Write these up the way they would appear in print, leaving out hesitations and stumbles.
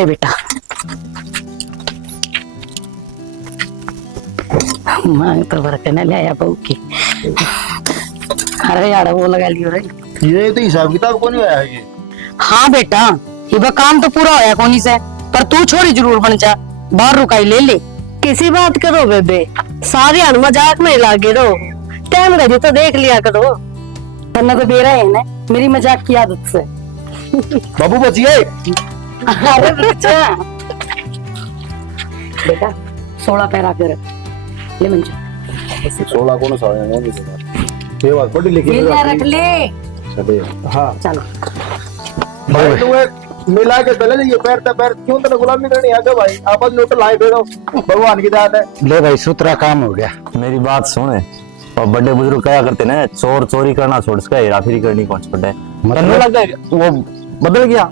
ले बेटा, मांग तो बरकने ले आया बहू की। अरे यार वो लगा लियो रे। ये तो हिसाब किताब को नहीं आया ये। हाँ बेटा, ये काम तो पूरा होया कोनी से, पर तू छोरी जरूर बन जा, बाहर रुकाई ले ले। किसी बात करो बेबे, सारे हन मजाक में लागे रहो, टाइम गए तो देख लिया करो। वरना तो बेरा है ना मेरी मजाक की आदत से। बाबू बचिए। अरे बच्चा बेटा 16 पैरा कर ले मंजू। 16 कौन सा है ये बात पढ़ी लिखी ये ले रख ले। चले हां चलो भाई तू मिला के पहले ये पैर ते पैर क्यों तेरे गुलामी करनी आगे भाई, आपस नोट लाई फेरो भगवान की दात है। ले भाई सूत्रा काम हो गया। मेरी बात सुने, और बड़े बुजुर्ग क्या करते ना, चोर चोरी करना छोड़ इसका हेराफेरी करनी कौन सा पड़े, मतलब लगा वो बदल गया।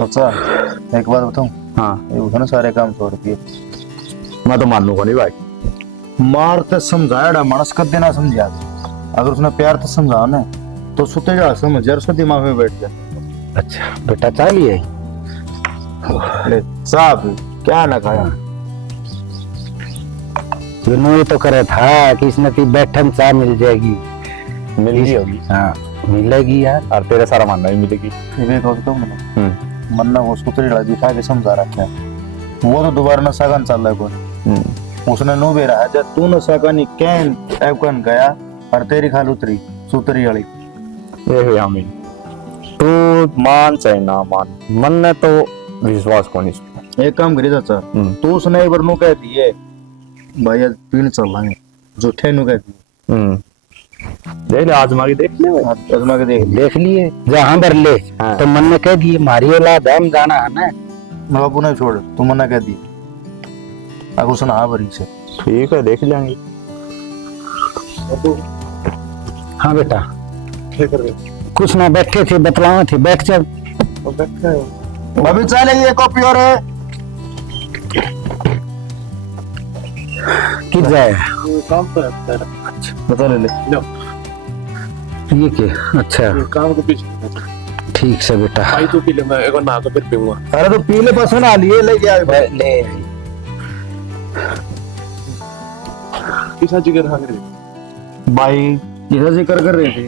अच्छा एक बात बताऊं, हाँ ये उन्होंने सारे काम छोड़ दिए। मैं तो मानूंगा नहीं भाई। मार ते समझाया मानस कदे ना समझा, अगर उसने प्यार तो समझाओ ना तो सुते जा समझ यार, उसके दिमाग में बैठ जाए। अच्छा बेटा चाहिए ले साहब क्या ना खाया ये तो करे था कि इसने ती बैठन चाय मिल जाएगी। मिलेगी होगी। हाँ मिलेगी यार। और तेरे सारा मानना ही मिलेगी। ये तो तो मन्ना वो सुतरी लड़ा दिखा के समझा रखा है, वो तो दोबारा ना सागन चल रहा है कोई। उसने नो बेरा है जब तू न सागन कैन ऐप कन गया और तेरी खाल उतरी सुतरी वाली। ये हमें तू मान चाहे ना मान, मन ने तो विश्वास को नहीं। एक काम करी चाचा, तू उसने एक बार नो कह दिए भाई आज पीन चल रहा है, झूठे नु कह दिए। देख ले आजमा के देख ले भाई। आजमा के देख लिए जहां भर ले। हाँ। तो मन ने कह दिए मारी औलाद हम जाना है ना। बाबू ने छोड़ तू मना कह दी, अगर उसने हाँ भरी से ठीक है देख लेंगे। हाँ बेटा क्या कर रहे कुछ ना बैठे थे बतलावा थे, बैठ जा। हो? भाभी चाय लेंगे कॉपी और है किध जाए काम पर है। अच्छा बता ले लो ये क्या। अच्छा काम के पीछे ठीक से बेटा। भाई तू पी ले, मैं एक बार नहा के फिर पीऊंगा। अरे तो पीले पसंद ना लिए लेके आए भाई। ले किसा जिगर खा कर भाई जैसा जिक्र कर रहे थे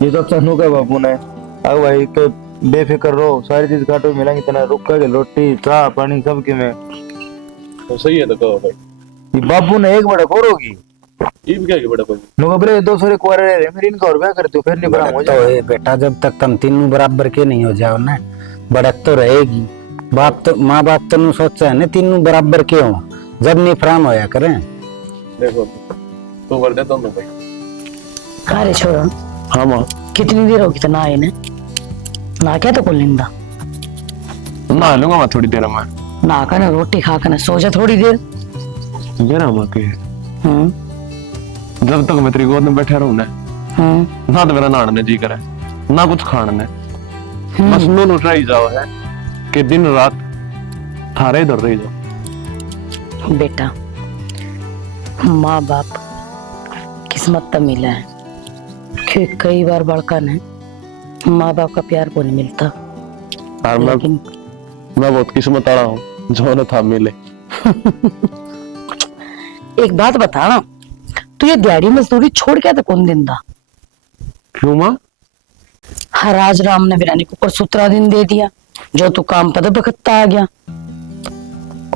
ये तो चन्नू का बाबू ने, अब भाई तो बेफिक्र रहो, सारी चीज काटो मिलेंगी तना रुक के रोटी चाह पानी सब के में। तो सही है तो कहो भाई। ये बाबू ने एक बड़ा खोरोगी ये भी क्या कि बड़ा भाई नुका बोले 200 रे कुआरे रहे मेरी इनका और ब्याह करते हो फिर नहीं बड़ा हो तो जाए। ये बेटा जब तक तुम तीनों बराबर के नहीं हो जाओ ना बढ़त तो रहेगी। बाप तो माँ बाप तो सोचा है ना तीनों बराबर के हो, जब नहीं फ्राम होया करें। देखो तू कर दे दोनों भाई। अरे छोड़ो, हाँ माँ कितनी देर होगी तो ना आए ना, ना क्या तो को लिंदा नहा लूंगा मैं थोड़ी देर में। ना कर रोटी खा कर सो जा थोड़ी देर। ये ना माँ के हम्म जब तक मैं तेरी गोद में बैठा रहूं ना, ना तो मेरा नहाने जी करे ना कुछ खाने ने, बस नून उठ रही जाओ है कि दिन रात थारे इधर रही जाओ। बेटा माँ बाप किस्मत तो मिला है कि कई बार बड़का ने माँ बाप का प्यार को नहीं मिलता, और लेकिन मैं बहुत किस्मत वाला हूँ जो न था मिले। एक बात बता ना, तू ये दिहाड़ी मजदूरी छोड़ के तो कौन दिंदा? क्यों माँ? हर आज राम ने बिरानी को सूत्रा दिन दे दिया, जो तू काम पद बखत्ता आ गया।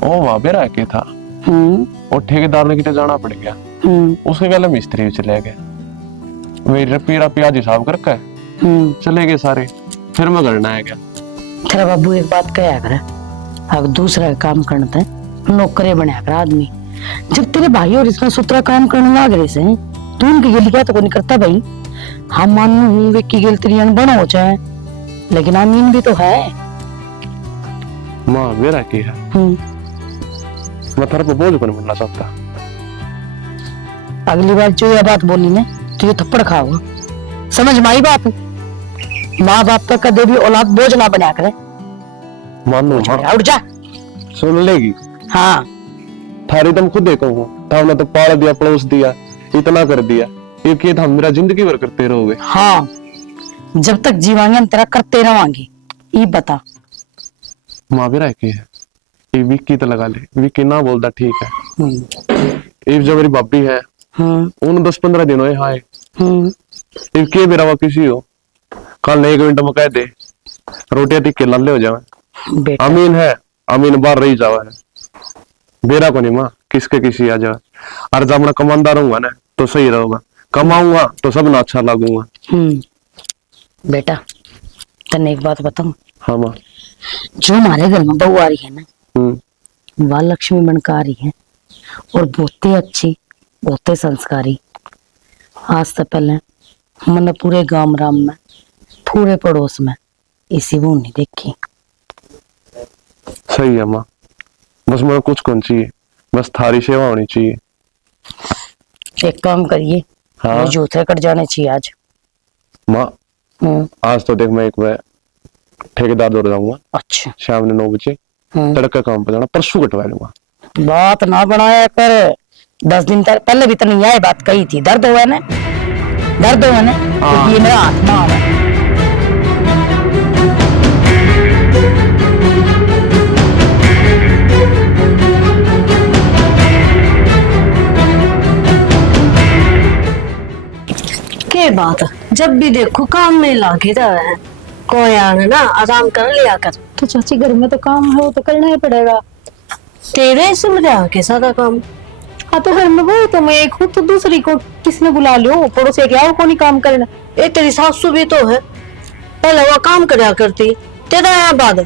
ओ वहां पे रह के था और ठेकेदार ने कितने जाना पड़ गया, उसके गले मिस्त्री भी चले गए, मेरी रपीरा प्याज हिसाब करके चले गए सारे, फिर मैं करना है क्या? तेरा बाबू एक बात कहा कर, अब दूसरा काम करते नौकरे बना कर आदमी। जब तेरे भाई और इसमें सूत्रा काम करने लग रहे से तू उनकी गिल क्या तो नहीं करता भाई। हम मानू वे की गिल तेरी अनबन हो जाए, लेकिन अमीन भी तो है। माँ मेरा क्या है, मैं तेरे पे बोझ को नहीं बनना चाहता। अगली बार जो ये बात बोली ने तो ये थप्पड़ खाओगा, समझ माई बाप। माँ बाप का कदे भी औलाद बोझ ना बना करे। मानो उठ जा। सुन लेगी? हाँ थारी तुम खुद देखो हो, हमने तो पाल दिया पड़ोस दिया इतना कर दिया, ये खेत हम मेरा जिंदगी भर करते रहोगे। हाँ जब तक जीवांगे हम तेरा करते रहोगे। ये बता। माँ भी रह के है ये विक्की तो लगा ले, विक्की ना बोलता ठीक है। ये जो मेरी भाभी है उन 10-15 दिन हुए हाय के मेरा वो किसी हो कल 1 मिनट में कह दे रोटियां टिक्के लल्ले हो जावे। बेटा अमीन है, अमीन बाहर रही जावा है बेरा को नहीं माँ किसके किसी आ जाए। और जब मैं कमानदार रहूंगा ना तो सही रहूंगा, कमाऊंगा तो सब ना अच्छा लगूंगा। बेटा तने एक बात बताऊं। हाँ माँ। जो हमारे घर में बहू आ रही है ना वह लक्ष्मी बनकर आ रही है और बहुत ही अच्छी, बहुत ही संस्कारी। आज से पहले मैंने पूरे गांव राम में, पूरे पड़ोस में इसी वो नहीं देखी। सही है माँ, बस मेरा कुछ कौन चाहिए, बस थारी सेवा होनी चाहिए। एक काम करिए, हाँ? वो जूते कट जाने चाहिए आज। माँ आज तो देख मैं एक बार ठेकेदार दौड़ जाऊंगा। अच्छा। शाम ने 9 बजे तड़का काम पर जाना, परसों कटवा लूंगा। बात ना बनाया कर, 10 दिन तक पहले भी तो नहीं आए बात कही थी। दर्द हुआ ना, दर्द हुआ ना, क्योंकि ये मेरा आत्मा है। के बात जब भी देखो काम में लगे रहे हैं। कोई आने ना आराम कर लिया कर। तो चाची घर में तो काम है, वो तो करना ही पड़ेगा। तेरे से मेरे आके सारा काम। हाँ तो घर में वो तो मैं एक हूँ, तो दूसरी को किसने बुला लियो, पड़ोसी के आओ, कौन काम करना। ए तेरी सासू भी तो है, पहले वो काम करया करती, तेरा यहाँ बाद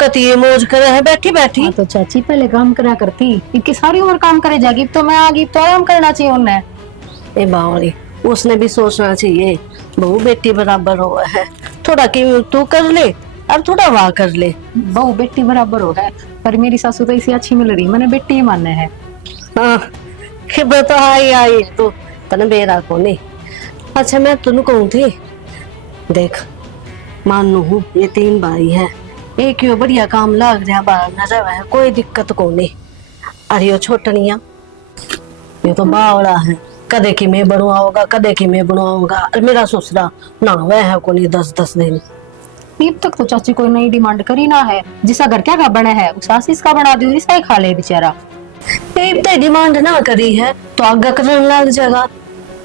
कती ये मौज करे है बैठी बैठी। हाँ तो चाची पहले काम करा करती, इनकी सारी उम्र काम करे जागी, तो मैं आगी तो आराम करना चाहिए उन्हें। ए बावली उसने भी सोचना चाहिए बहू बेटी बराबर हो है, थोड़ा कि तू कर ले और थोड़ा वहाँ कर ले। बहू बेटी बराबर हो है, पर मेरी सासू तो इसी अच्छी मिल रही, मैंने बेटी ही मानना है। हाँ खबर तो आई तो तने बेरा को नहीं। अच्छा मैं तुन कहूँ थी, देख मानू हूँ ये 3 भाई है, एक यो बढ़िया काम लाग रहा बाहर न रहा है, कोई दिक्कत को नहीं। अरे यो छोटनिया ये तो बावड़ा है, कदे की मैं बनवाओगा कदे की मैं बनवाऊंगा। और मेरा ससुरा ना वह है को नहीं 10-10 दिन। अब तक तो चाची कोई नई डिमांड करी ना है, जिसा घर क्या का बना है उस आशीष का बना दी, इसका ही खा ले बेचारा। इतने डिमांड ना करी है तो आगे करने लग जाएगा।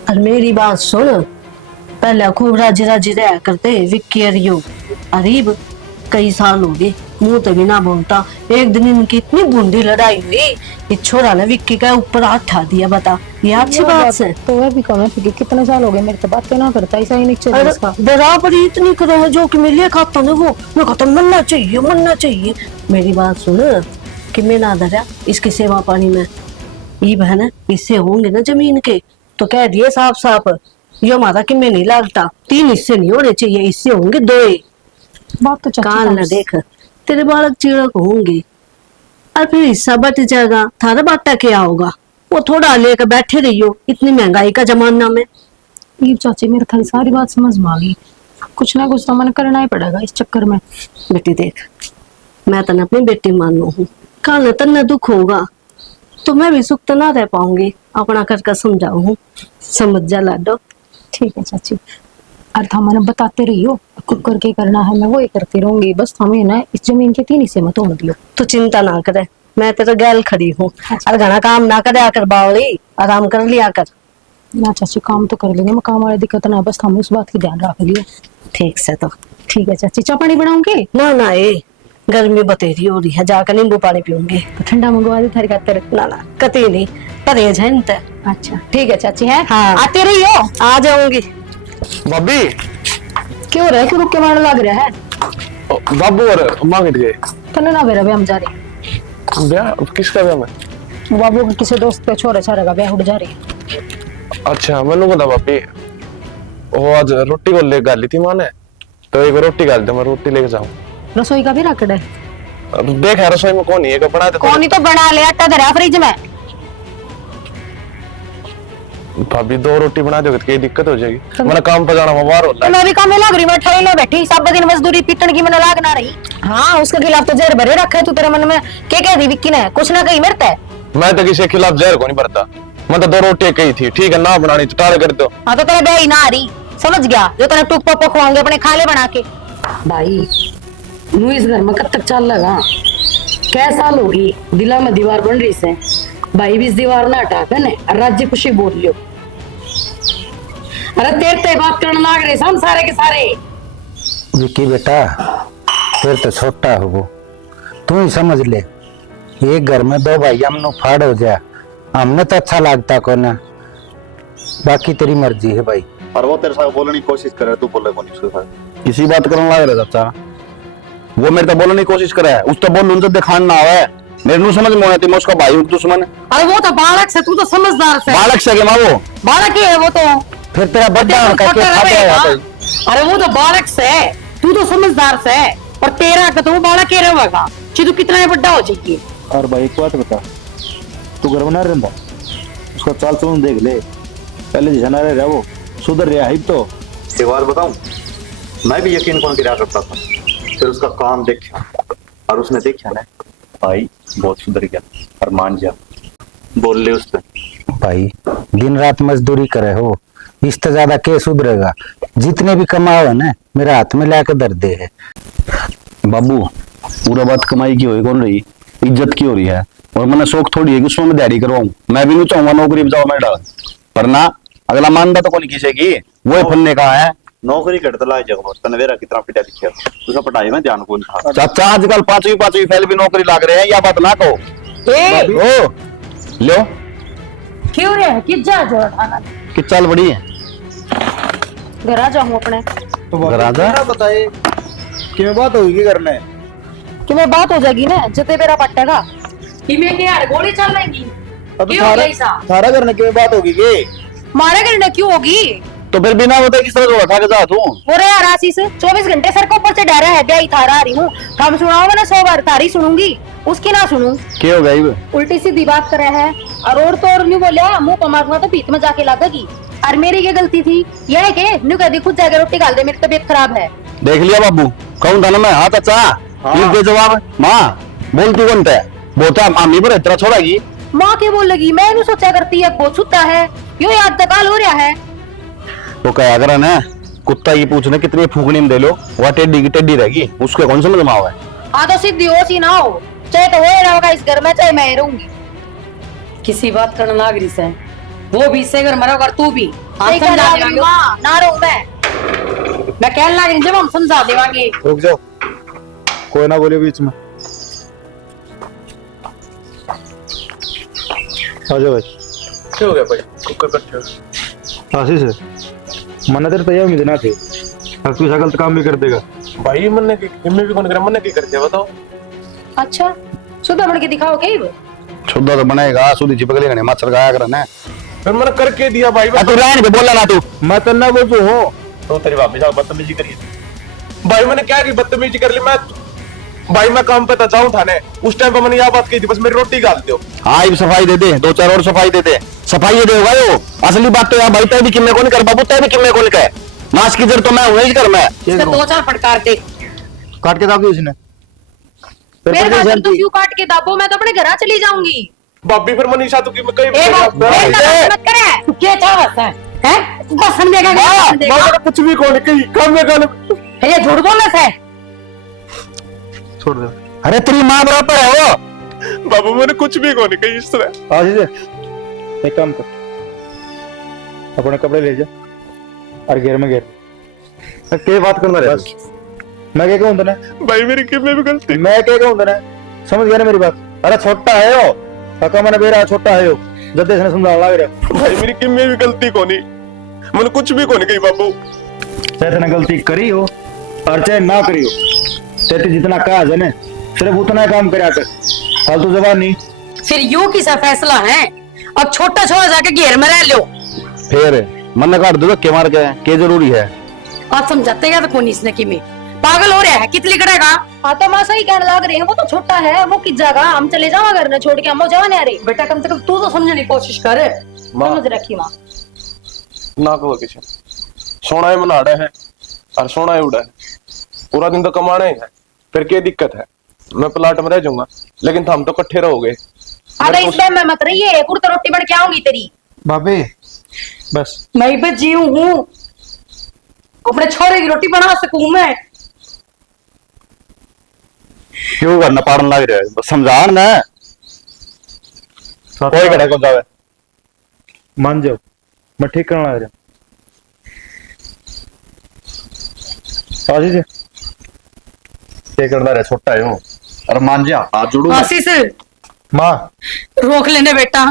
और मेरी बात सुन, पहले खूब राजी राजी रहा करते विक्की और यू, अरीब कई साल हो गए मुंह तो भी ना बोलता। एक दिन इनकी इतनी बूंदी लड़ाई हुई, इस छोरा ने विक्की का ऊपर हाथ उठा दिया। बता ये अच्छी बात है? तो वह भी कम है क्योंकि कितने साल हो गए मेरे से बात ना करता, ऐसा ही नहीं इसका। बराबर इतनी करे है जो कि मिले खाता ना वो, मैं कहता मनना चाहिए। मेरी बात सुन कि मैं ना धरा इसकी सेवा पानी में, ये बहन इससे होंगे ना जमीन के तो कह दिए साफ ये हमारा कि मैं नहीं लगता, 3 हिस्से नहीं होने चाहिए, इससे होंगे 2। बात तो चाची काल न देख तेरे बालक चिड़क होंगे और फिर हिस्सा बट जाएगा, थारा बाटा क्या होगा? वो थोड़ा लेकर बैठे रहियो इतनी महंगाई का जमाना में। ये चाची मेरे थारी सारी बात समझ में आ गई, कुछ ना कुछ तो मन करना ही पड़ेगा इस चक्कर में। बेटी देख मैं तने अपनी बेटी मानू हूँ, कल तन्ने दुख होगा तो मैं भी सुख तो ना रह पाऊंगी, अपना करके समझाऊ हूँ, समझ जा लाडो। ठीक है चाची, और मैंने बताते रहियो कुकर के करना है, मैं वो ही करती रहूंगी, बस हमें ना इस जमीन के 3 हिस्से मत होने दियो। तो चिंता ना करे, मैं तेरे गैल खड़ी हूँ। और घना काम ना करे आकर बावली, आराम कर लिया कर। ना चाची काम तो कर लेंगे, मैं काम वाली दिक्कत ना, बस हमें उस बात की ध्यान रख लियो। ठीक से तो ठीक है चाची, चाय पानी बनाऊंगी? ना ए गर्मी बतेरी हो रही है, जाकर नींबू पानी पीऊंगी। तो ठंडा मंगवा दे थारी खातिर। ना कती नहीं, परहेज है इनते। अच्छा ठीक है चाची, है हाँ आते रहियो। आ जाऊंगी। भाभी क्यों रहे, क्यों रुक के मारने लग रहा है? बाबू और माँ किट गए तने ना बेरा हम जा रही, ब्याह किसका ब्याह में? बाबू के किसी दोस्त के छोरे छारे का ब्याह उठ जा रही है। अच्छा मैंने बोला भाभी वो आज रोटी को ले गाली थी माँ ने, तो एक रोटी गाल दे, मैं रोटी लेके जाऊँ। रसोई का भी रखड़ है? देख है रसोई में कौन है, बना दे कौन ही तो बना ले, आटा धरा फ्रिज में। भाभी 2 रोटी बना दोगे तो कोई दिक्कत हो जाएगी, मैंने काम पर जाना बाहर हो तो मैं भी काम में लग रही, मैं ठहरी ना बैठी, सब दिन मजदूरी पीटन की मैंने लाग ना रही। हाँ उसके खिलाफ तो जहर भरे रखा है तू, तेरे मन में क्या कह दी विक्की ने, कुछ ना कहीं मरता है। मैं तो किसी के खिलाफ जहर को नहीं बरता, मैं तो 2 रोटी कही थी, ठीक है ना बनानी तो टाल कर दो। हाँ तो तेरा ब्याह ही ना आ रही, समझ गया, जो तेरे टूक पप्पो खुआऊंगे अपने खा ले बना के। भाई नू इस घर में कब तक चल लगा? क्या साल होगी दिला में दीवार बन रही से, भाई भी इस दीवार ना हटा कर ने राज्य खुशी बोल लियो। अरे तेरे ते बात करने लाग रहे हम सारे के सारे। विकी बेटा फिर तो छोटा हो वो, तू ही समझ ले। एक घर में दो भाई हमने फाड़ हो जाए, हमने तो अच्छा लगता को ना, बाकी तेरी मर्जी है भाई। और वो तेरे साथ बोलने की कोशिश करे, तू बोले कौन उसके साथ? किसी बात करने लग रहा चाचा, वो मेरे तो बोलने की कोशिश करे है, उस तो बोल उनसे दिखान ना आवे, मेरे नु समझ में आती मैं उसका भाई हूं दुश्मन। अरे वो तो बालक से, तू तो समझदार से। बालक से क्या वो बालक ही है वो तो। फिर तेरा बड्डा तो करके पकड़ खा रहे गया हैं, अरे वो तो बालक से है, तू तो समझदार से है, और तेरा का तो वो बालक ही रहेगा। तू कितना बड़ा हो जाएगी। और भाई एक बात बता, तू घर बना रहता, उसका चाल चलन देख ले, पहले जैसा ना रहा वो सुधर रहा है। तो एक बार बताऊं, मैं भी यकीन कौन गिरा करता था, फिर उसका काम देखा और उसने देखा ना भाई बहुत सुधर गया और मान जा, बोल ले उससे। भाई दिन रात मजदूरी करे हो, इससे ज्यादा क्या सुधरेगा? जितने भी कमाओ है ना मेरे हाथ में लाके दर दे है। बाबू पूरा बात कमाई की होगी कौन रही, इज्जत की हो रही है, और मैंने शौक थोड़ी है कि उसमें मैं दिहाड़ी करवाऊं। मैं भी नहीं चाहूंगा नौकरी बचाओ मैं डाल, पर ना अगला मानता तो कौन किसे की वो फन्ने का है। नौकरी करता ला जगह तनवेरा कितना पिटा लिखा उसका पढ़ाई में ध्यान कौन था। चाचा आजकल पांचवी फेल भी नौकरी लाग रहे हैं, या बात ना कहो। ओ लो क्यों रे किस जा जो खाना कि चल बड़ी है घर आ जाऊं अपने घर आ जा। बताए कि बात होगी करने कि मैं बात हो जाएगी ना जते मेरा पट्टेगा कि मैं क्या यार गोली चल लेंगी। क्यों हो गया ऐसा? थारा करने की बात होगी के मारे करने क्यों होगी? तो फिर बिना बताए किस तरह जोड़ा खा के जा तू? हो रहा यार आशीष 24 घंटे सर को ऊपर से डरा है ब्याई थारा आ रही हूँ, हम सुनाओ मैंने 100 बार तारी सुनूंगी उसकी ना सुनूं। क्या हो गई? उल्टी सीधी बात कर रहा है और तो और नहीं बोलिया मुंह पमारना तो पीठ में जाके लगेगी। और मेरी क्या गलती थी? यह है कि न्यू कह दी खुद जाके रोटी डाल दे, मेरी तबीयत खराब है। देख लिया बाबू कौन था ना मैं। हाँ चाचा हाँ। दे जवाब। माँ बोल तू कौन था? बोता मामी पर इतना छोड़ा की माँ के बोल लगी, मैं नहीं सोचा करती है बहुत सुता है यो याद तकाल हो रहा है। तो क्या अगर ना कुत्ता ये पूछना कितनी फूकनी में दे लो, वह टेडी की टेडी रहेगी, उसके कौन समझ में आवा है? हाँ तो सीधी हो सी ना हो, चाहे तो हो रहा होगा इस घर में चाहे मैं रहूंगी। किसी बात करना लाग रही से, वो भी इससे घर मरो कर तू भी ना रहूं मैं कहने लाग रही जब हम समझा देवांगे। रुक जाओ, कोई ना बोले बीच में। आ जाओ भाई। क्या हो गया भाई? कुकर इकट्ठे हो। आशीष है मना तेरे तैयार उम्मीद ना थे, अब तू गलत काम भी कर देगा भाई मन की हिम्मत भी कौन करे, मन की करते बताओ। अच्छा सुधा बन के दिखाओ कहीं शुद्ध तो बनाएगा, सुधी चिपक लेगा मच्छर गाया करना। फिर मैंने करके दिया भाई। तू रहने दे, बोला ना तू। मैं तो ना बोलू हूँ तो तेरी भाभी साहब बदतमीजी करी भाई। मैंने क्या की बदतमीजी कर ली? मैं भाई मैं काम पे था जाऊं थाने, उस टाइम पे मैंने यह बात कही थी बस मेरी रोटी गाल दो। हाँ ये सफाई दे दे, 2-4 और सफाई दे दे, सफाई ये देगा यो। असली बात तो यार भाई तय भी किम्मे कौन कर बाबू, तय भी किम्मे कौन कहे, नाश की जड़ तो मैं हूं ही कर मैं। इसका 2-4 फटकार दे। काट के दाब दी उसने। मेरे घर तो क्यों काट के दाबो, मैं तो अपने घर चली जाऊंगी। भाभी फिर मनीषा तू की मैं कहीं मत करे क्या चाहता है बस समझेगा मैं कुछ भी कौन कही काम में कौन ये झूठ बोल रहा है। छोड़ दे अरे तेरी माँ बराबर है वो। बाबू मैंने कुछ भी कौन कही इस तरह। आशीष एक काम कर, अपने कपड़े ले जा और घेर में घेर। क्या बात करना रे? बस मैं क्या कहूँ तने? भाई मेरी किम्मे भी गलती। मैं क्या कहूँ तने, समझ गया ना मेरी बात? अरे छोटा है वो, काका मैंने बेरा छोटा है वो, जल्दी से समझा लग रहा। भाई मेरी किम्मे भी गलती कोनी, मैंने कुछ भी कौन कही बाबू। चाहे तने गलती करी हो और चाहे ना करी हो, तेरे जितना काज है ना सिर्फ उतना काम करा कर, फालतू जबान नहीं। फिर यूं किसा फैसला है? अब छोटा छोटा जाके घेर में रह लो। फिर मन काट दो के मार के जरूरी है? आप समझाते क्या तो कौन इसने की में पागल हो रहा है कितनी करेगा? हाँ तो माँ सही कहने लग रहे हैं, वो तो छोटा है वो किस जगह हम चले जावा घर में छोड़ के, हम जवान है। अरे बेटा कम से कम तू तो समझने की कोशिश कर, समझ रखी माँ ना कहो किसी सोना ही मनाड़ा है और सोना ही उड़ा है, पूरा दिन तो कमाना ही है, फिर क्या दिक्कत है? मैं प्लाट में रह जाऊंगा लेकिन हम तो इकट्ठे रहोगे। अरे इस टाइम में मत रही है, कुर्ता रोटी बन के आऊंगी तेरी। भाभी बस मैं भी जीव हूँ, अपने छोरे की रोटी बना सकूं मैं। क्यों करना पाड़न लग रहा है समझान ना कोई करे को जावे मान जाओ मैं ठीक करने लग रहा जी ठीक करना रहे छोटा है वो अरे मान जा हाथ जोड़ू आशीष माँ रोक लेने बेटा।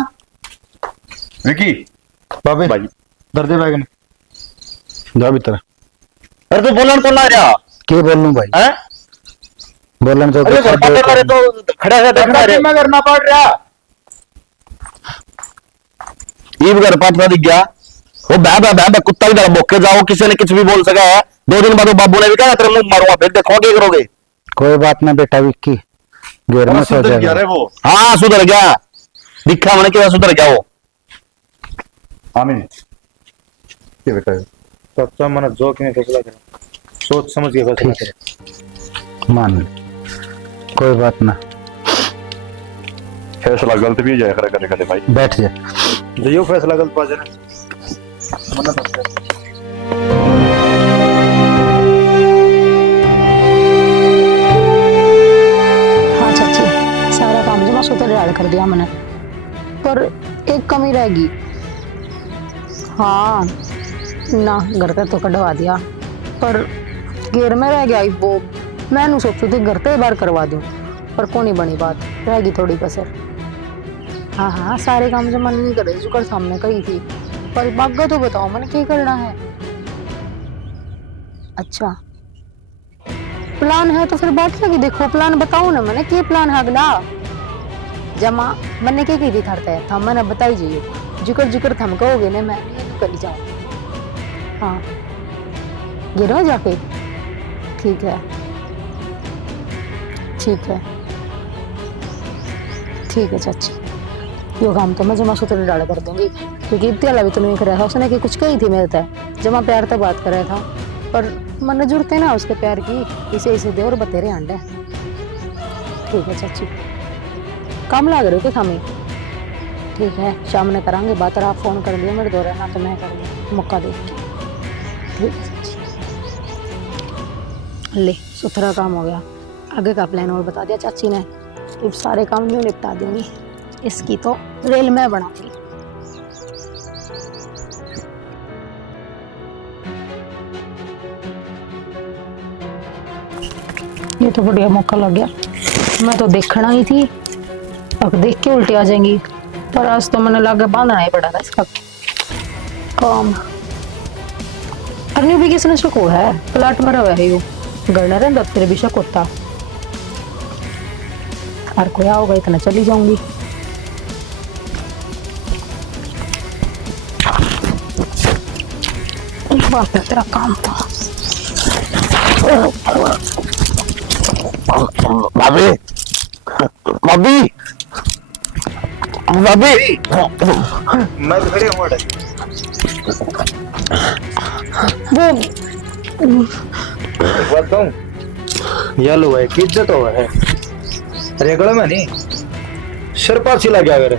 विकी बाबे भाई दर्दे बैगन जा भीतर अरे तू बोलन को ला रहा के बोलूं भाई है बोलन तो अरे पकड़ रहे तो खड़ा है देखना रे मैं करना पड़ रहा ईब घर पात दिख गया वो बह कुत्ता भी डर बोके जाओ किसी ने कुछ भी बोल सका है 2 दिन बाद वो बाबू ने भी कहा तेरे मुंह मारूंगा फिर देखो क्या करोगे कोई बात ना बेटा विक्की घेर में सो सुधर गया जाएगा रे वो हाँ सुधर गया दिखा मैंने क्या सुधर गया वो आमीन क्या बेटा सच्चा मन जो कि फैसला करा सोच समझ के फैसला करा मान कोई बात ना फैसला गलत भी जाया करे करे भाई बैठ जा जो यो फैसला गलत पाजे ना मना पड़ता हाँ चाची सारा काम जमा सुतर डाल कर दिया मैंने पर एक कमी रहेगी। हाँ ना घर का तो कढ़वा दिया पर घेर में रह गया वो मैंने सोचू थी घर पे बार करवा दूं पर कोनी बनी बात रहेगी थोड़ी कसर। हाँ हाँ सारे काम जो मन नहीं करे जो कर सामने कही थी पर बागा तो बताओ मैंने क्या करना है। अच्छा प्लान है तो फिर बैठ लगी देखो प्लान बताओ ना मैंने क्या प्लान है अगला जमा मैंने क्या की थी थरते था मैंने बताई जाइए जिक्र जिक्र थम कहोगे ना मैं कर जाऊँ। हाँ गिरो जाके ठीक है ठीक है ठीक है चाची यो काम तो मैं जमा सूत्र डाल कर दूंगी क्योंकि इतना भी तो नहीं कर रहा था उसने कि कुछ कही थी मेरे तय जमा प्यार तक बात कर रहा था पर मन जुड़ते ना उसके प्यार की इसे दे और बतेरे अंडे। ठीक है चाची काम लग रहे थे हमें ठीक है शाम में करांगे बात और आप फोन कर दिए मेरे दौरा ना तो मैं कर मौका देख के ठीक है चाची। ले सुथरा काम हो गया आगे का प्लान और बता दिया चाची ने अब सारे काम यूं निपटा दूंगी इसकी तो रेल मैं बनाऊंगी। ये तो बढ़िया मौका लग गया मैं तो देखना ही थी अब देख के उल्टी आ जाएंगी पर आज तो मैंने लगा बांधना ही पड़ा था इसका काम। अरे भी किसने शक हुआ है प्लाट मरा हुआ है यो गड़ना रहता फिर भी शक होता और कोई आओगा इतना चली जाऊंगी। बात है तेरा काम था भाभी भाभी भाभी मैं तो खड़ी हूँ एक बात कहूँ या लो भाई की इज्जत हो है रेगड़ में नहीं सिर पर सिला क्या करे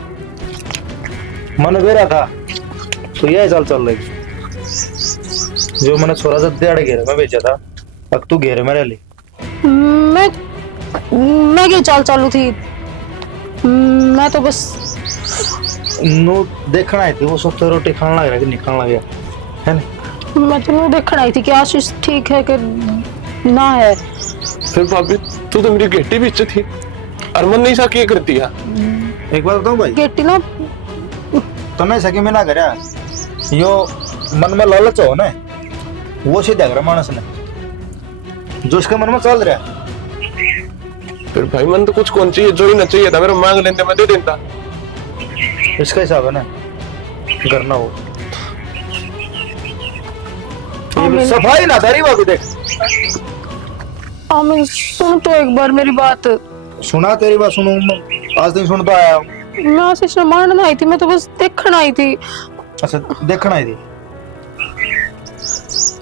मन बेरा था तो यही चाल चल रही जो मैंने छोरा से देड़ घेरे में बेचा था अब तू घेरे में रह ली मैं क्या चाल चालू थी मैं तो बस नो देखना आई थी वो सब तो रोटी खाने लग रहा कि नहीं खाने लग गया है ना मैं तो देखना आई थी कि आशीष ठीक है कि ना है। फिर भाभी तू तो मेरी गेटी बीच थी अरमन नहीं सा क्या कर दिया। एक बात बताऊं भाई गेटी ना तो नहीं सके मैं ना करया यो मन में लालच हो ना वो से देख रहा मानस ने जो इसका मन में चल रहा है फिर भाई मन तो कुछ कौन चाहिए जो ही ना चाहिए था मेरा मांग लेते मैं दे देता। इसका हिसाब है ना करना हो सफाई ना तारी बाबू देख आमिर सुन तो एक बार मेरी बात सुना तेरी बात सुनू आज नहीं सुन तो आया हूं। मैं आशीष ने मारना आई थी मैं तो बस देखना आई थी। अच्छा देखना आई थी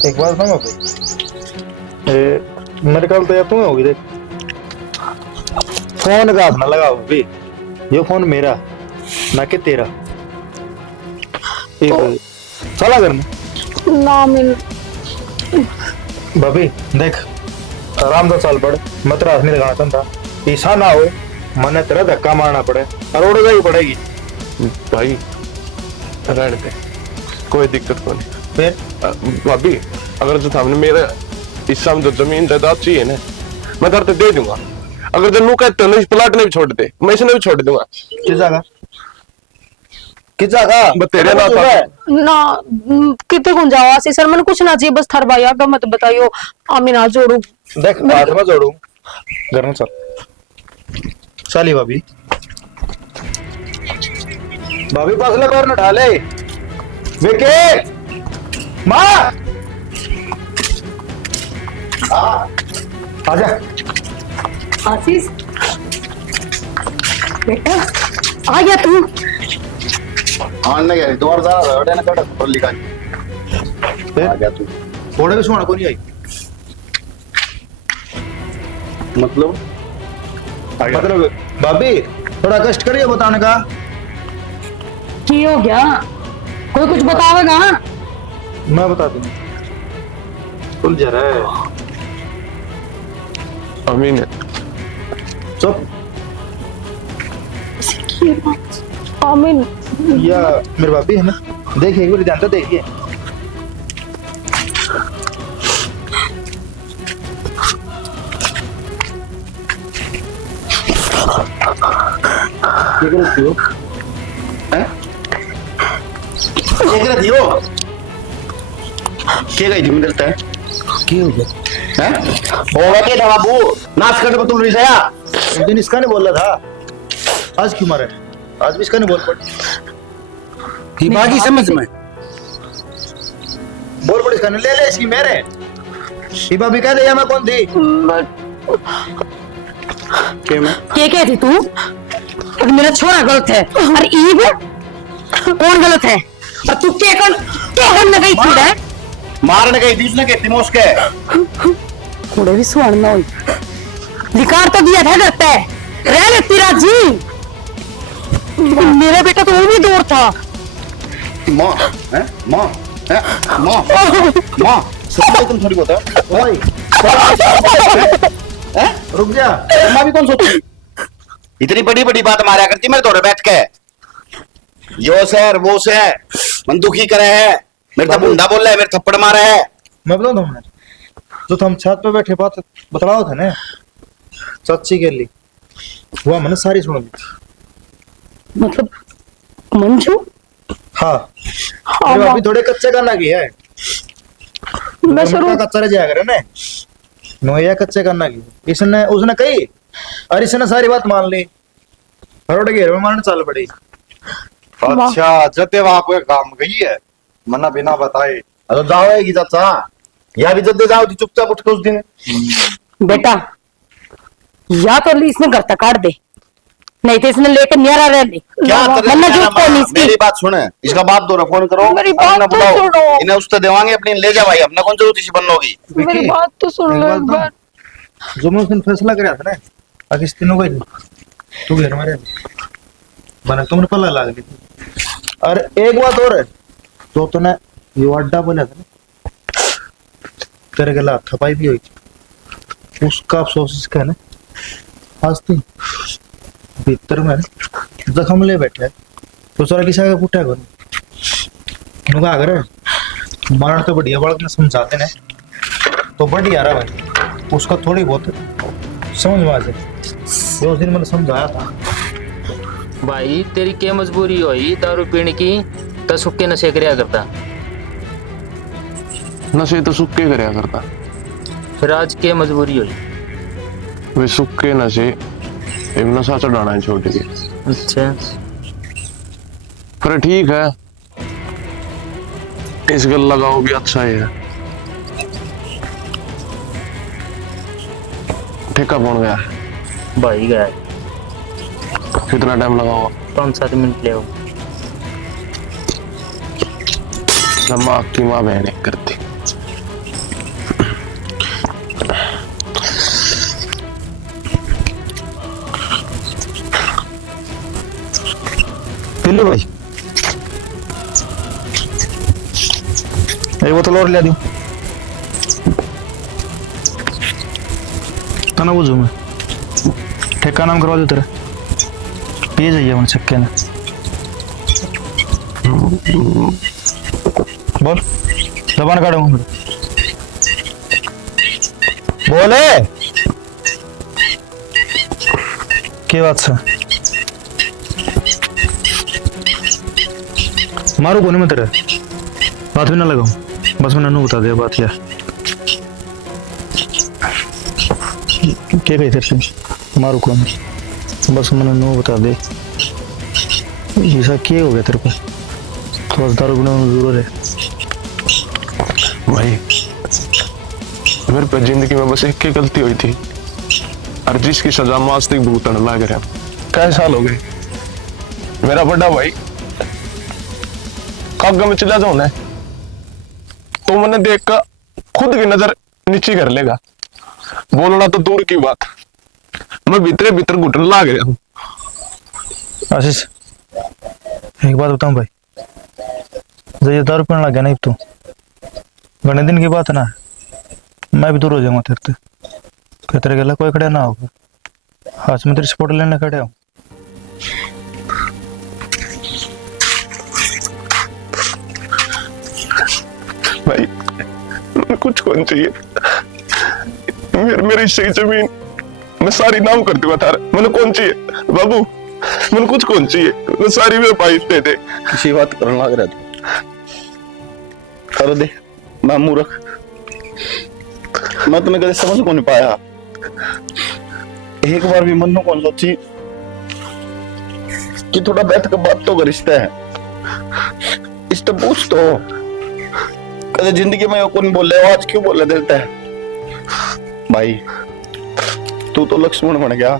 एक बात सुनो मेरे ख्याल तो यार तुम्हें होगी देख फोन का हाथ ना लगाओ भी ये फोन मेरा ना कि तेरा एक चला करना ना मिल भाभी देख आराम से चल पड़ मैं तेरा हाथ नहीं लगाना चाहता ऐसा ना हो मने तेरा धक्का मारना पड़े और उड़ गई पड़ेगी। भाई रहने दे, कोई दिक्कत को नहीं। फिर भाभी अगर जो सामने मेरे हिस्सा में जो जमीन जायदाद चाहिए ना, मैं तेरे दे दूंगा। अगर जो कहते हो ना इस प्लाट ने भी छोड़ दे, मैं इसने भी छोड़ दूंगा। किस जगह बस तेरे ना ना कितने कौन जाओ आसी सर, मैंने कुछ ना चाहिए, बस थर भाई आगे मत बताइयो, आमी ना जोड़ू। देख हाथ में जोड़ू घर में चल साली भाभी भाभी पासला पैर न ढाले विके माँ आजा। आशीष बेटा आ गया तू। आने गया दोबारा जा रहा है ना कट पर लिखा आ गया तू थोड़े भी सुना को नहीं आई मतलब भाभी थोड़ा कष्ट करिए बताने का। की हो गया, कोई कुछ बतावेगा? मैं बता दूं खुल जा रहा है। अमीन चुप आमीन या मेरे भाभी है ना, देखिए एक बार ध्यान से देखिए। ये कर दियो हैं, ये कर दियो क्या गई जिम्मेदार है क्या हो गया हैं? होगा क्या था बाबू नाच करने पर तुम नहीं आया उस दिन इसका नहीं बोल रहा था, आज क्यों मारे? आज भी इसका नहीं बोल पड़ बाकी समझ में बोल पड़ इसका नहीं ले ले इसकी मेरे ये भाभी कह दे मैं कौन थी क्या मैं के कहती तू? और मेरा छोरा गलत है और ईब कौन गलत है? और तू के कौन न गई थी रे? मारने गई थी उसने कहती मोस के थोड़े भी सुन ना हुई निकार तो दिया था घर पे रह ले तेरा जी। मेरा बेटा तो वो भी दूर था। माँ हैं माँ हैं माँ माँ सब तुम थोड़ी बहुत है ओए हैं रुक जा माँ भी कौन सोचती इतनी बड़ी बड़ी बात मारा करती मेरे थोड़े बैठ के यो सर वो से मन दुखी करे है मेरे तो बुंदा बोल रहा है मेरे थप्पड़ मारा है। मैं बताऊं तुमने जो हम छत पे बैठे बात बतलाओ था ना चाची के लिए वो मैंने सारी सुन ली। मतलब मंजू? हाँ मेरे अभी थोड़े कच्चे करना की है मैं शुरू कच्चा रह जाएगा ना नोया कच्चे करना की इसने उसने कही और इसने सारी बात मान ली हरोड़ घेर में मारने चल पड़ी। अच्छा जते वहां पे काम गई है मना बिना बताए तो जाओगी चाचा या भी जल्दी जाओ चुपचाप उठ के उस दिन बेटा या तो इसने घर तक काट दे नहीं तो इसने लेकर न्यारा रह ले। क्या वरना झूठ बोली इसकी। मेरी बात सुने इसका बाप दो फोन करो मेरी बात तो सुनो। इन्हें उससे देवांगे अपनी ले जा भाई अपना कौन जरूरत इसी बनना होगी। मेरी बात तो सुन लो एक बार। जो मैं उस दिन फैसला कराया था ना आगे इस दिनों गई तू घर में रह बना तुमने पल्ला लाग ली। और एक बात और है तो तूने ये अड्डा बोला था ना तेरे गला थपाई भी हुई उसका अफसोस इसका है ना आज तीन भीतर में जख्म ले बैठे तो सारा किसी का पुट्टा को नुका अगर मार तो बढ़िया बालक ने समझाते ना तो बढ़िया रहा भाई उसका थोड़ी बहुत समझ में आ जाए। उस दिन मैंने समझाया था भाई तेरी क्या मजबूरी हुई दारू पीने की तो सुक्के नशे करया करता नशे तो सुक्के करया करता फिर आज क्या मजबूरी हुई वे सुक्के नशे इम नशा चढ़ाना है छोटे के अच्छा पर ठीक है इस गल लगाओ भी अच्छा ही है। ठेका पड़ गया भाई गया कितना टाइम लगाओ 5-7 मिनट ले आओ लम्बा आपकी माँ बहन एक करती पिल्लू भाई एक बोतल और ले दूं तना बुझू मैं ठेका नाम करवा दो तेरा, पी जाइए उन चक्के ने। बोल, जबान काटूंगा। बोले क्या बात से मारू कोने में तेरे बात भी ना लगाऊं, बस मैंने नू बता दिया बात यार। क्या कही तेरे से मारू कौन, बस मैंने नू बता दे। ऐसा क्या हो गया तेरे को, तो दारू पीने में जरूर है भाई। मेरे पे जिंदगी में बस एक ही गलती हुई थी और जिसकी सजा मैं आज तक भुगतने लग रहा। कई साल हो गए, मेरा बड़ा भाई कागा में चला जाऊं ना तो मैंने देख कर खुद की नजर नीचे कर लेगा, बोलना तो दूर की बात, मैं भीतर भीतर घुटने लग रहा हूँ। आशीष एक बात बताऊं भाई, जब ये दारू पीने लग गया नहीं तू, घने दिन की बात है ना, मैं भी दूर हो जाऊंगा तेरे से, तेरे गला कोई खड़ा ना होगा, आज मैं तेरी सपोर्ट लेने खड़े हूँ। भाई मैंने कुछ कौन चाहिए, मेरी हिस्से की जमीन मैं सारी नाम कर दूंगा थारा, मैंने कौन चाहिए बाबू, मैंने कुछ कौन चाहिए, मैं सारी मेरे भाई दे दे। किसी बात करने लग रहा तू, कर दे। मैं मूर्ख, मैं तुम्हें कभी समझ को नहीं पाया। एक बार भी मन में कौन सोची कि थोड़ा बैठ कर बात तो कर, रिश्ता है इस तो पूछ तो, कभी जिंदगी में कौन बोले आज क्यों बोले देता है। भाई तू तो लक्ष्मण बन गया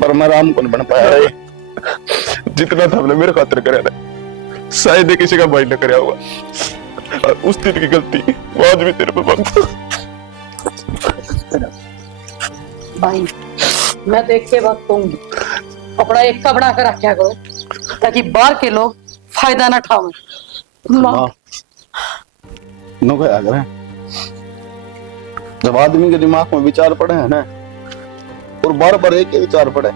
पर मैं राम को नहीं बन पाया। जितना था हमने मेरे खातिर कराया था, शायद किसी का भाई न कराया होगा, और उस दिन की गलती वो आज भी तेरे पे बनता। भाई मैं तो एक के बात कहूंगी, कपड़ा एक का बना कर रखा करो ताकि बाहर के लोग फायदा ना उठावे। माँ नो क्या करें, जब आदमी के दिमाग में विचार पड़े हैं ना और बार बार एक ही विचार पड़े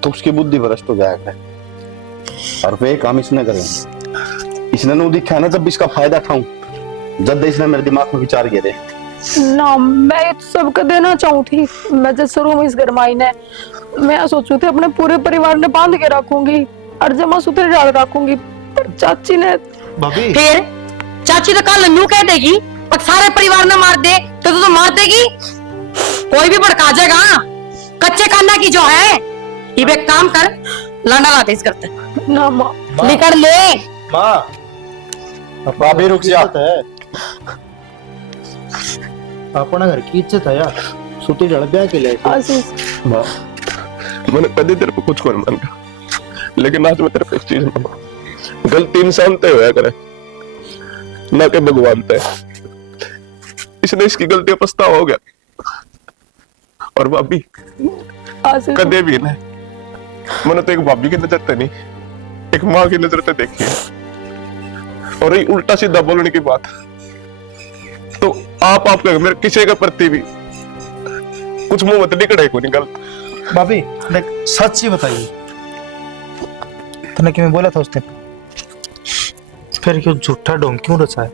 तो उसकी बुद्धि भ्रष्ट हो जाएगा। और वे काम इसने करे, इसने नो दिखा ना जब इसका फायदा उठाऊं, जब इसने मेरे दिमाग में विचार गिरे ना। मैं तो सबको देना चाहूँ थी, मैं जब शुरू में इस घर में आई ने मैं सोचू थी अपने पूरे परिवार ने बांध के रखूंगी और जमा सूत्र डाल रखूंगी, पर चाची ने भाभी फिर चाची तो कल न्यू कह देगी और सारे परिवार ने मार दे तो मार देगी, कोई भी भड़का जाएगा। कच्चे खाना की जो है ये एक काम कर, लाना लाते इस करते ना माँ निकल ले। माँ भाभी रुक जा, अपना घर की इज्जत है यार, सूती जड़ ब्याह के लिए। आशीष मैंने कभी तेरे पे कुछ कौन मांगा, लेकिन आज मैं तेरे पे एक चीज मांगा, गलती इंसान तय होया करे ना कि भगवान तय। इसने इसकी गलती पछतावा हो गया, और भाभी आशीष कदे भी ना मैंने तो एक भाभी की नजर ते नहीं, एक माँ की नजर ते देखी है। और ये उल्टा सीधा बोलने की बात तो आप मेरे किसी के प्रति भी कुछ मुंह मत निकले को नहीं गलत। भाभी देख सच ही बताइए, तूने क्यों बोला था उस दिन, फिर क्यों झूठा ढोंग क्यों रचा है?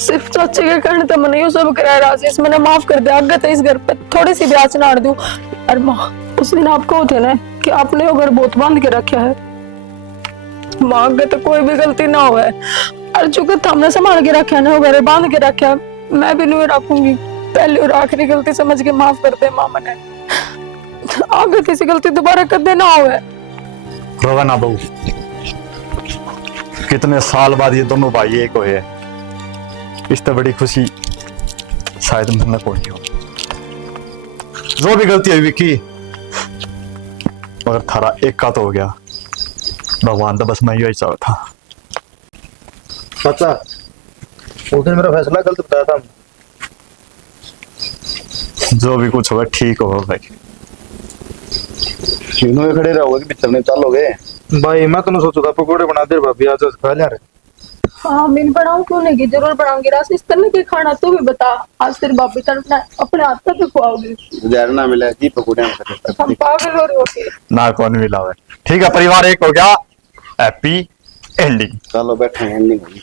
सिर्फ चाची के कारण तो मैंने ये सब कराया। आशीष मैंने माफ कर दिया, आगे तो इस घर पे थोड़ी सी भी आँच ना दूं। और माँ उस दिन आप कहो थे ना कि आपने वो घर बहुत बांध के रखा है, माँ आगे तो कोई भी गलती ना हो, और चूंकि हमने संभाल के रखा है ना, वो घर बांध के रखा, मैं भी नहीं रखूंगी। पहली और आखिरी गलती समझ के माफ कर दे माँ, मैंने आगे किसी गलती दोबारा कर देना हो। रोगा ना बहू, कितने साल बाद ये दोनों भाई एक हुए हैं, इससे बड़ी खुशी शायद मैंने कोई नहीं हो। जो भी गलती हुई की मगर थारा एक का तो हो गया, भगवान तो बस मैं यही चाहता था। चाचा उस दिन मेरा फैसला गलत बताया था, जो भी कुछ होगा ठीक होगा भाई। तीनों खड़े रहोगे कि पिक्चर में चलोगे? भाई मैं तो सोचा था पकौड़े बना दे भाभी, आज खा लिया रे। हाँ मैं बनाऊं क्यों नहीं, जरूर बनाऊंगी। राशि इस तरह के खाना तू भी बता, आज तेरी भाभी तरफ अपने हाथ तक खुआओगी। ना मिला जी पकौड़े हम पागल हो रहे होके। ना कौन मिला हुआ है। ठीक है, परिवार एक हो गया, हैप्पी एंडिंग। चलो बैठे एंडिंग होगी।